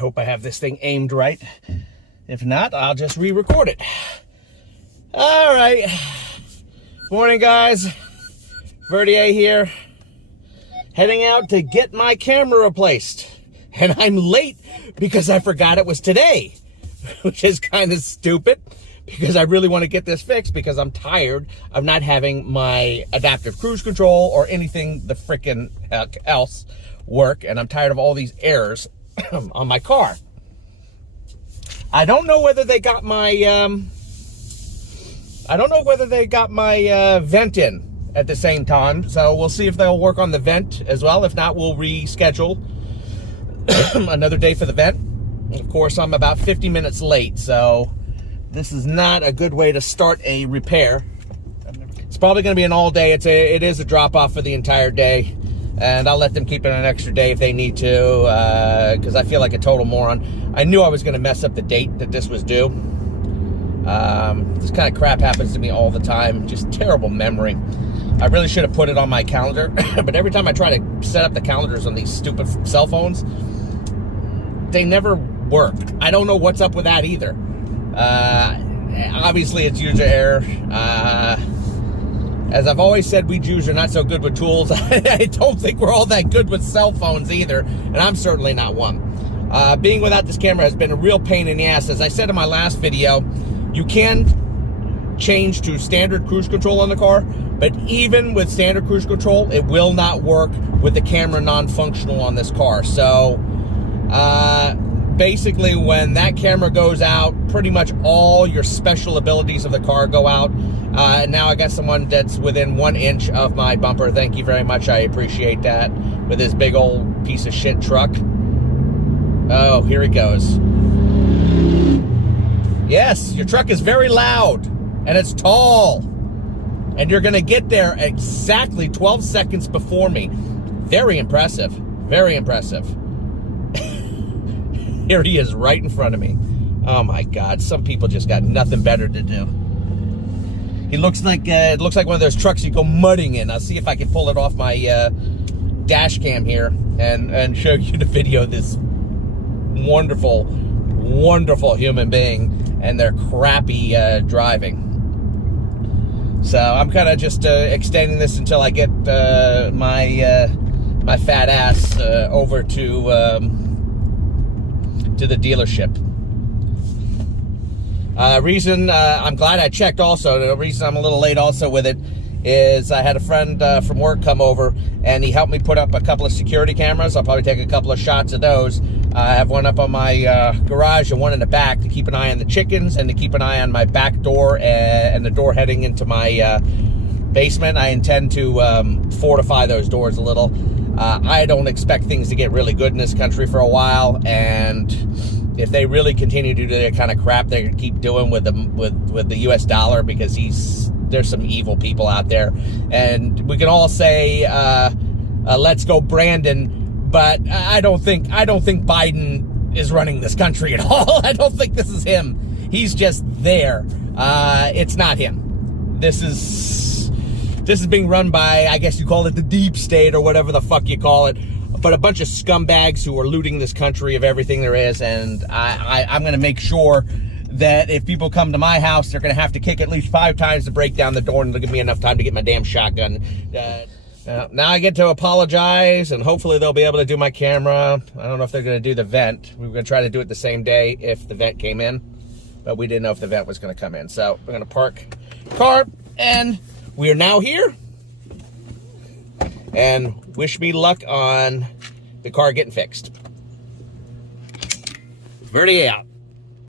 hope I have this thing aimed right. If not, I'll just re-record it. All right. Morning, guys. Verdier here. Heading out to get my camera replaced. And I'm late because I forgot it was today, which is kind of stupid because I really want to get this fixed because I'm tired of not having my adaptive cruise control or anything the frickin' else work, and I'm tired of all these errors on my car. I don't know whether they got my vent in at the same time, so we'll see if they'll work on the vent as well. If not, we'll reschedule another day for the vent. Of course, I'm about 50 minutes late, so this is not a good way to start a repair. It's probably going to be an all day. It is a drop off for the entire day, and I'll let them keep it an extra day if they need to, because I feel like a total moron. I knew I was going to mess up the date that this was due. This kind of crap happens to me all the time. Just terrible memory. I really should have put it on my calendar, but every time I try to set up the calendars on these stupid cell phones, they never work. I don't know what's up with that either. Obviously, it's user error. As I've always said, we Jews are not so good with tools. I don't think we're all that good with cell phones either, and I'm certainly not one. Being without this camera has been a real pain in the ass. As I said in my last video, you can change to standard cruise control on the car, but even with standard cruise control, it will not work with the camera non-functional on this car. So, basically, when that camera goes out, pretty much all your special abilities of the car go out. Now I got someone that's within 1 inch of my bumper. Thank you very much. I appreciate that. With this big old piece of shit truck. Oh, here it goes. Yes, your truck is very loud, and it's tall. And you're going to get there exactly 12 seconds before me. Very impressive. Very impressive. Here he is right in front of me. Oh my God, some people just got nothing better to do. He looks like it looks like one of those trucks you go mudding in. I'll see if I can pull it off my dash cam here and show you the video of this wonderful, wonderful human being and their crappy driving. So I'm kind of just extending this until I get my fat ass over to the dealership. Reason I'm glad I checked also, the reason I'm a little late also with it is I had a friend from work come over and he helped me put up a couple of security cameras. I'll probably take a couple of shots of those. I have one up on my garage and one in the back to keep an eye on the chickens and to keep an eye on my back door and the door heading into my basement. I intend to fortify those doors a little. I don't expect things to get really good in this country for a while, and if they really continue to do the kind of crap they're gonna keep doing with the U.S. dollar, because there's some evil people out there, and we can all say let's go Brandon, but I don't think Biden is running this country at all. I don't think this is him. He's just there. It's not him. This is being run by, I guess you call it the deep state or whatever the fuck you call it, but a bunch of scumbags who are looting this country of everything there is, and I'm going to make sure that if people come to my house, they're going to have to kick at least 5 times to break down the door, and it'll give me enough time to get my damn shotgun. Now I get to apologize, and hopefully they'll be able to do my camera. I don't know if they're going to do the vent. We were going to try to do it the same day if the vent came in, but we didn't know if the vent was going to come in. So we're going to park the car, and we are now here, and wish me luck on the car getting fixed. Verdier out.